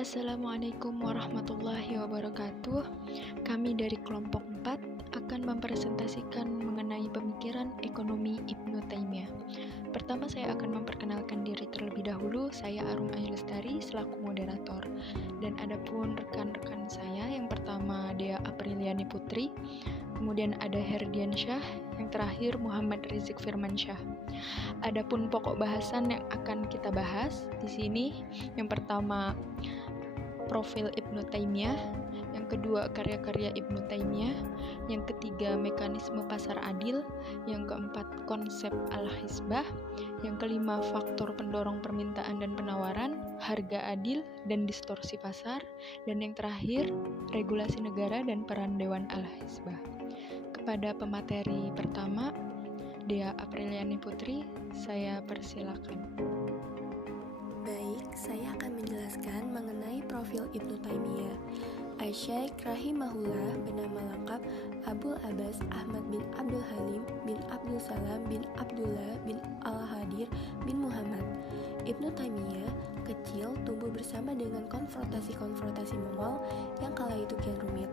Assalamualaikum warahmatullahi wabarakatuh. Kami dari kelompok 4 akan mempresentasikan mengenai pemikiran ekonomi Ibnu Taimiyah. Pertama saya akan memperkenalkan diri terlebih dahulu. Saya Arum Ayu Lestari selaku moderator. Dan adapun rekan-rekan saya, yang pertama Dea Apriliani Putri, kemudian ada Herdian Syah, yang terakhir Muhammad Rizik Firmansyah. Adapun pokok bahasan yang akan kita bahas di sini, yang pertama profil Ibnu Taimiyah, yang kedua karya-karya Ibnu Taimiyah, yang ketiga mekanisme pasar adil, yang keempat konsep al-hisbah, yang kelima faktor pendorong permintaan dan penawaran, harga adil dan distorsi pasar, dan yang terakhir regulasi negara dan peran dewan al-hisbah. Kepada pemateri pertama, Dea Apriliani Putri, saya persilakan. Baik, saya akan menjelaskan mengenai profil Ibnu Taimiyah. Asy-Syaikh rahimahullah bernama lengkap Abul Abbas Ahmad bin Abdul Halim bin Abdul Salam bin Abdullah bin Al-Hadir bin Muhammad. Ibnu Taimiyah kecil tumbuh bersama dengan konfrontasi-konfrontasi Mongol yang kala itu kian rumit.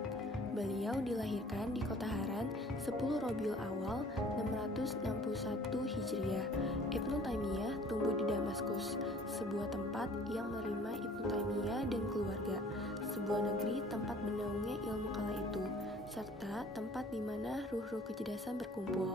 Beliau dilahirkan di kota Haran 10 Rabiul Awal 661 Hijriah. Ibnu Taimiyah tumbuh di Damaskus, sebuah tempat yang menerima Ibnu Taimiyah dan keluarga, sebuah negeri tempat menaungnya ilmu kala itu, serta tempat di mana ruh-ruh kecerdasan berkumpul.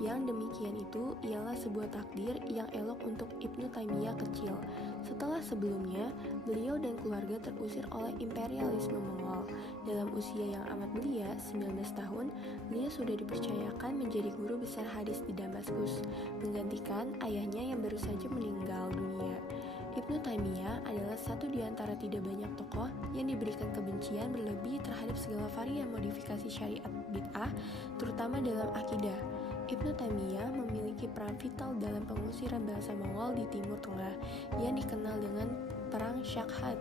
Yang demikian itu ialah sebuah takdir yang elok untuk Ibnu Taimiyah kecil. Setelah sebelumnya, beliau dan keluarga terusir oleh imperialisme Mongol. Dalam usia yang amat belia, 19 tahun, beliau sudah dipercayakan menjadi guru besar hadis di Damaskus, menggantikan ayahnya yang baru saja meninggal dunia. Ibnu Taimiyah adalah satu di antara tidak banyak tokoh yang diberikan kebencian berlebih terhadap segala varian modifikasi syariat bid'ah, terutama dalam akidah. Ibnu Taimiyah memiliki peran vital dalam pengusiran bangsa Mongol di Timur Tengah yang dikenal dengan Perang Syakhat.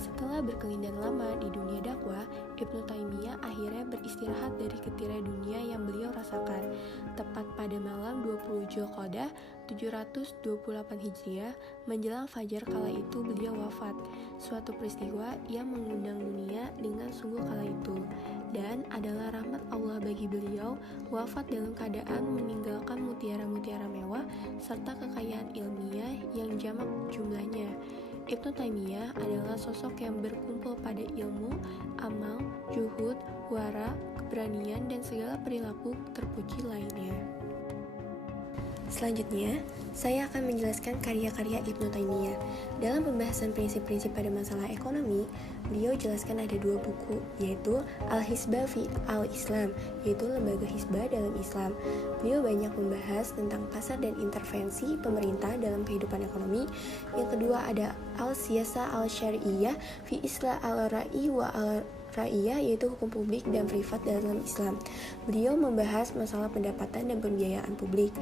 Setelah berkelindan lama di dunia dakwah, Ibnu Taimiyah akhirnya beristirahat dari ketirai dunia yang beliau rasakan. Tepat pada malam 20 Dzulqa'dah 728 Hijriah, menjelang fajar kala itu beliau wafat. Suatu peristiwa yang mengundang dunia dengan sungguh kala itu, dan adalah rahmat Allah bagi beliau wafat dalam keadaan meninggalkan mutiara-mutiara mewah serta kekayaan ilmiah yang jamak jumlahnya. Ibnu Taimiyah adalah sosok yang berkumpul pada ilmu, amal, juhud, wara, keberanian, dan segala perilaku terpuji lainnya. Selanjutnya, saya akan menjelaskan karya-karya Ibnu Taimiyah. Dalam pembahasan prinsip-prinsip pada masalah ekonomi, beliau jelaskan ada 2 buku, yaitu Al-Hisbah fi Al-Islam, yaitu lembaga hisbah dalam Islam. Beliau banyak membahas tentang pasar dan intervensi pemerintah dalam kehidupan ekonomi. Yang kedua ada Al-Siyasah Al-Syar'iyyah fi Islah Al-Ra'i wa Al-Ra'iyah, yaitu hukum publik dan privat dalam Islam. Beliau membahas masalah pendapatan dan pembiayaan publik.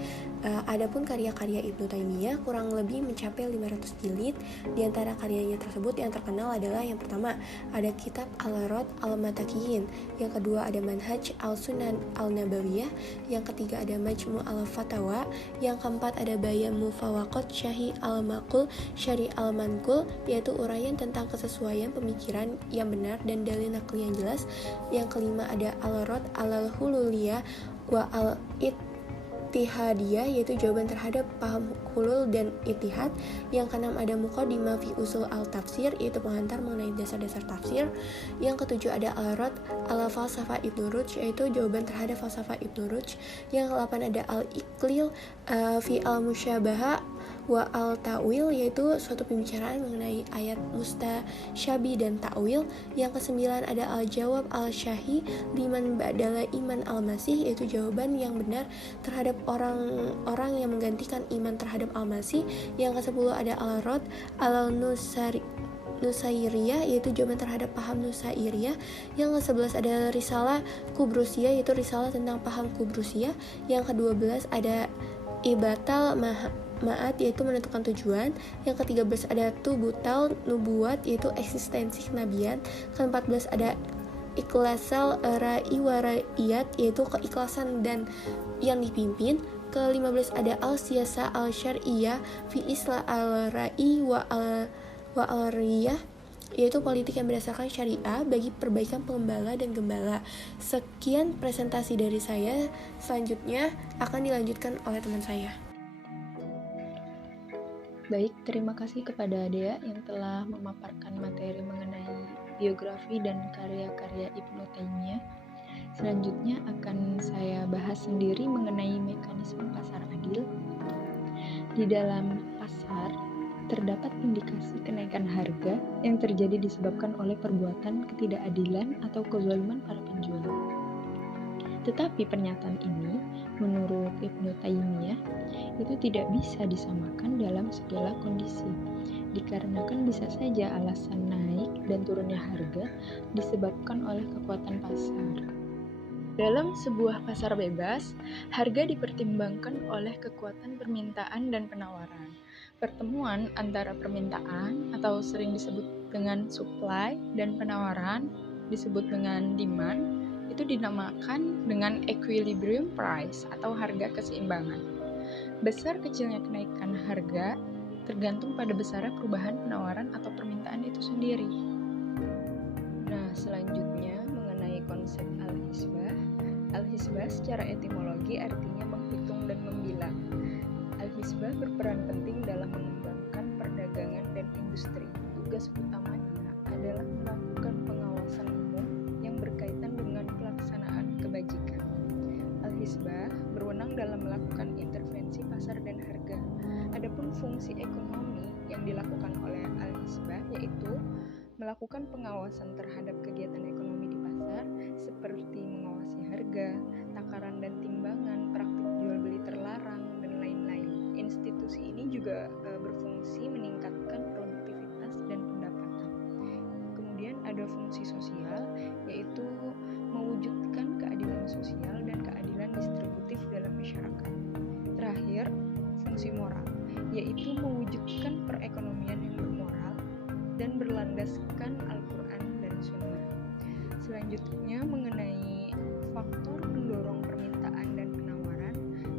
Adapun karya-karya Ibnu Taimiyah kurang lebih mencapai 500 jilid. Di antara karyanya tersebut yang terkenal adalah yang pertama ada kitab Al-Rad Al-Matakiyin, yang kedua ada Manhaj Al-Sunan Al-Nabawiyah, yang ketiga ada Majmu' Al-Fatawa, yang keempat ada Bayan Mufawaqat Syahi Al-Maqul Syari Al-Manqul, yaitu uraian tentang kesesuaian pemikiran yang benar dan dalil nakli yang jelas. Yang kelima ada Al-Rad Al-Hululiyah wa Al-Ittihadiyah, yaitu jawaban terhadap paham hulul dan ittihad. Yang keenam ada Muqaddimah fi Usul Al-Tafsir, yaitu pengantar mengenai dasar-dasar tafsir. Yang ketujuh ada Al-Rad Al-Falsafah Ibnu Rushd, yaitu jawaban terhadap falsafah Ibnu Rushd. Yang ke-8 ada Al-Iqlil fi Al-Musyabaha wa al-ta'wil, yaitu suatu pembicaraan mengenai ayat mustasyabih dan ta'wil. Yang ke-9 ada al-jawab al-syahi liman ba'dala iman al-masih, yaitu jawaban yang benar terhadap orang-orang yang menggantikan iman terhadap al-masih. Yang ke-10 ada al-rad al-nusairiyah, yaitu jawaban terhadap paham nusairiyah. Yang ke-11 ada risalah kubrusiyah, yaitu risalah tentang paham kubrusiyah. Yang ke-12 ada ibatal ma'at, yaitu menentukan tujuan. Yang ke-13 ada tubutal nubuat, yaitu eksistensi kenabian. Ke-14 ada ikhlasal ra'i wa ra'iyat, yaitu keikhlasan dan yang dipimpin. Ke-15 ada al-siyasah al-syar'iyyah fi islah al-ra'i wa al-riyah. yaitu politik yang berdasarkan syariah bagi perbaikan pengembala dan gembala. Sekian presentasi dari saya, selanjutnya akan dilanjutkan oleh teman saya. Baik, terima kasih kepada Dea yang telah memaparkan materi mengenai biografi dan karya-karya Ibnu Taimiyah. Selanjutnya akan saya bahas sendiri mengenai mekanisme pasar adil. Di dalam pasar, terdapat indikasi kenaikan harga yang terjadi disebabkan oleh perbuatan ketidakadilan atau kezaliman para penjual. Tetapi pernyataan ini, menurut Ibnu Taimiyah, itu tidak bisa disamakan dalam segala kondisi, dikarenakan bisa saja alasan naik dan turunnya harga disebabkan oleh kekuatan pasar. Dalam sebuah pasar bebas, harga dipertimbangkan oleh kekuatan permintaan dan penawaran. Pertemuan antara permintaan atau sering disebut dengan supply dan penawaran disebut dengan demand itu dinamakan dengan equilibrium price atau harga keseimbangan. Besar kecilnya kenaikan harga tergantung pada besarnya perubahan penawaran atau permintaan itu sendiri. Nah, selanjutnya mengenai konsep al-hisbah. Al-hisbah secara etimologi artinya menghitung dan membilang. Al-hisbah berperan penting dalam mengembangkan perdagangan dan industri. Tugas utamanya adalah melakukan pengawasan umum yang berkaitan dengan pelaksanaan kebajikan. Al-hisbah berwenang dalam melakukan intervensi pasar dan harga. Adapun fungsi ekonomi yang dilakukan oleh al-hisbah yaitu melakukan pengawasan terhadap kegiatan ekonomi di pasar seperti mengawasi harga, takaran dan timbangan, praktik jual beli terlarang, dan lain-lain. Institusi ini juga berfungsi meningkatkan produktivitas dan pendapatan. Kemudian ada fungsi sosial, yaitu mewujudkan keadilan sosial dan keadilan distributif dalam masyarakat. Terakhir, fungsi moral, yaitu mewujudkan perekonomian yang bermoral dan berlandaskan Al-Quran dan Sunnah. Selanjutnya mengenai faktor pendorong permintaan dan penawaran,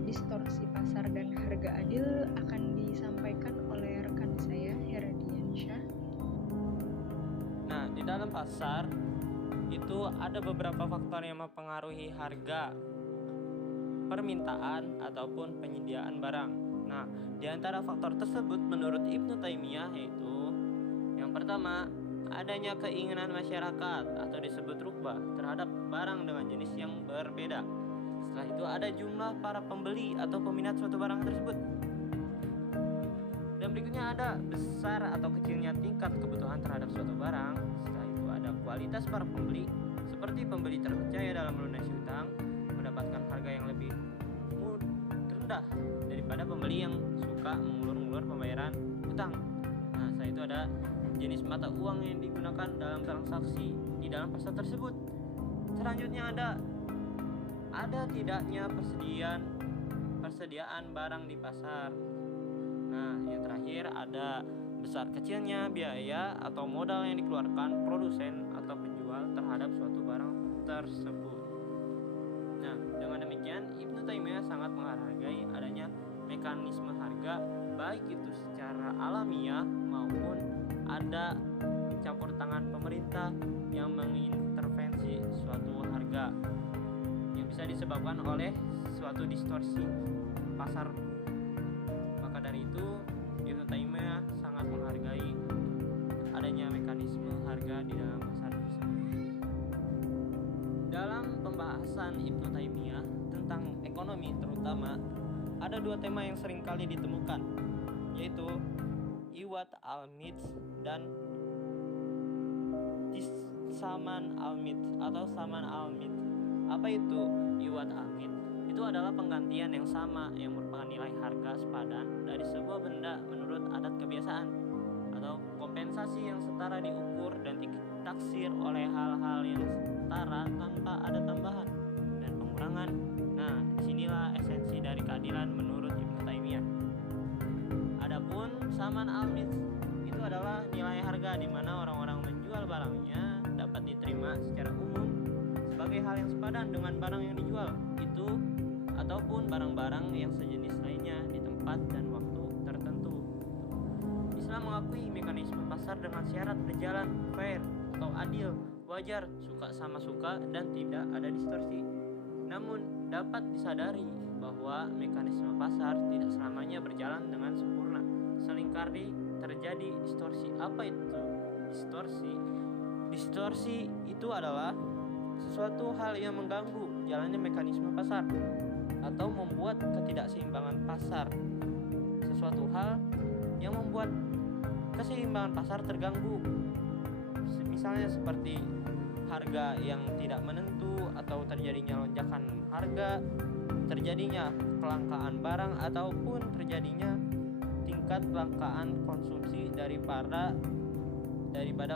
distorsi pasar dan harga adil akan disampaikan oleh rekan saya Heradiansyah. Nah, di dalam pasar itu ada beberapa faktor yang mempengaruhi harga, permintaan ataupun penyediaan barang. Nah, di antara faktor tersebut menurut Ibnu Taimiyah yaitu yang pertama, adanya keinginan masyarakat atau disebut rughbah terhadap barang dengan jenis yang berbeda. Setelah itu ada jumlah para pembeli atau peminat suatu barang tersebut. Dan berikutnya ada besar atau kecilnya tingkat kebutuhan terhadap suatu barang. Setelah itu ada kualitas para pembeli, seperti pembeli terpercaya dalam melunasi utang, mendapatkan harga yang lebih rendah daripada pembeli yang suka mengulur-ulur pembayaran utang. Nah, setelah itu ada jenis mata uang yang digunakan dalam transaksi di dalam pasar tersebut. Selanjutnya ada tidaknya persediaan barang di pasar. Nah, yang terakhir ada besar kecilnya biaya atau modal yang dikeluarkan produsen atau penjual terhadap suatu barang tersebut. Nah, dengan demikian Ibnu Taimiyah sangat menghargai adanya mekanisme harga, baik itu secara alamiah maupun ada campur tangan pemerintah yang mengintervensi suatu harga yang bisa disebabkan oleh suatu distorsi pasar. Maka dari itu Ibnu Taimiyah sangat menghargai adanya mekanisme harga di dalam pasar tersebut. Dalam pembahasan Ibnu Taimiyah tentang ekonomi terutama, ada dua tema yang sering kali ditemukan, yaitu Iwat al-Mits dan Saman al-Mits atau Saman al-Mits. Apa itu Iwat al-Mits? Itu adalah penggantian yang sama yang merupakan nilai harga sepadan dari sebuah benda menurut adat kebiasaan, atau kompensasi yang setara diukur dan ditaksir oleh hal-hal yang setara tanpa ada tambahan dan pengurangan. Nah, disinilah esensi dari keadilan menurut Ibnu Taimiyah. Adapun Saman al-Mits itu adalah nilai harga di mana orang-orang menjual barangnya dapat diterima secara umum sebagai hal yang sepadan dengan barang yang dijual itu ataupun barang-barang yang sejenis lainnya di tempat dan waktu tertentu. Islam mengakui mengakui mekanisme pasar dengan syarat berjalan fair atau adil, wajar, suka sama suka, dan tidak ada distorsi. Namun, dapat disadari bahwa mekanisme pasar tidak selamanya berjalan dengan sempurna. Seringkali terjadi distorsi. Apa itu distorsi? Distorsi itu adalah sesuatu hal yang mengganggu jalannya mekanisme pasar atau membuat ketidakseimbangan pasar. Sesuatu hal yang membuat keseimbangan pasar terganggu. Misalnya seperti harga yang tidak menentu atau terjadinya lonjakan harga, terjadinya kelangkaan barang ataupun terjadinya tingkat kelangkaan konsumsi daripada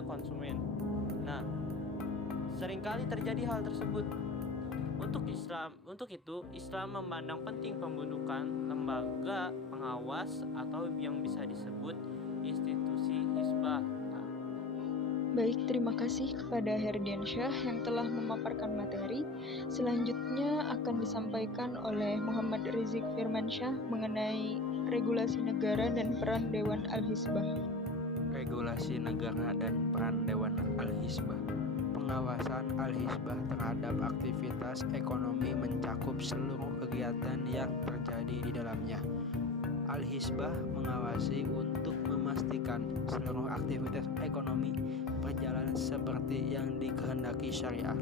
konsumen. Nah, seringkali terjadi hal tersebut. Untuk itu Islam memandang penting pembentukan lembaga pengawas atau yang bisa disebut institusi hisbah. Baik, terima kasih kepada Herdiansyah yang telah memaparkan materi. Selanjutnya akan disampaikan oleh Muhammad Rizik Firmansyah mengenai regulasi negara dan peran Dewan Al-Hisbah. Regulasi negara dan peran Dewan Al-Hisbah. Pengawasan Al-Hisbah terhadap aktivitas ekonomi mencakup seluruh kegiatan yang terjadi di dalamnya. Al-Hisbah mengawasi untuk memastikan seluruh aktivitas ekonomi berjalan seperti yang dikehendaki syariah.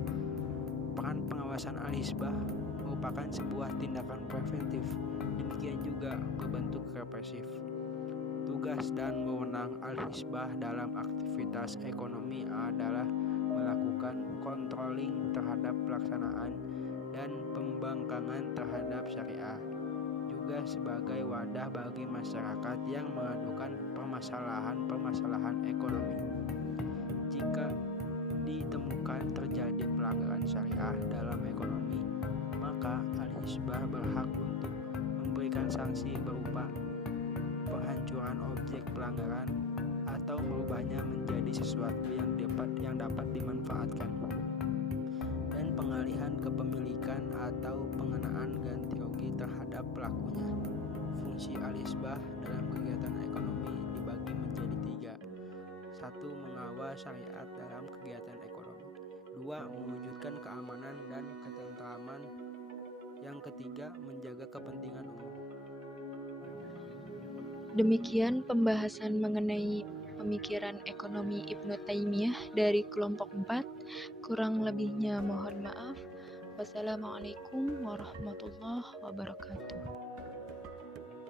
Peran pengawasan Al-Hisbah merupakan sebuah tindakan preventif, demikian juga berbentuk represif. Tugas dan wewenang Al-Hisbah dalam aktivitas ekonomi adalah melakukan controlling terhadap pelaksanaan dan pembangkangan terhadap syariah, juga sebagai wadah bagi masyarakat yang mengadukan permasalahan ekonomi. Jika ditemukan terjadi pelanggaran syariah dalam ekonomi, maka Al-Hisbah berhak untuk memberikan sanksi berupa penghancuran objek pelanggaran atau merubahnya menjadi sesuatu yang dapat dimanfaatkan, dan pengalihan kepemilikan atau pengenaan ganti rugi terhadap pelakunya. Fungsi Al-Hisbah dalam kegiatan ekonomi dibagi menjadi 3. 1. Mengawal syariat dalam kegiatan ekonomi. 2. Mewujudkan keamanan dan ketentraman. Yang ketiga, menjaga kepentingan umum. Demikian pembahasan mengenai pemikiran ekonomi Ibnu Taimiyah dari kelompok 4. Kurang lebihnya mohon maaf. Wassalamualaikum warahmatullahi wabarakatuh.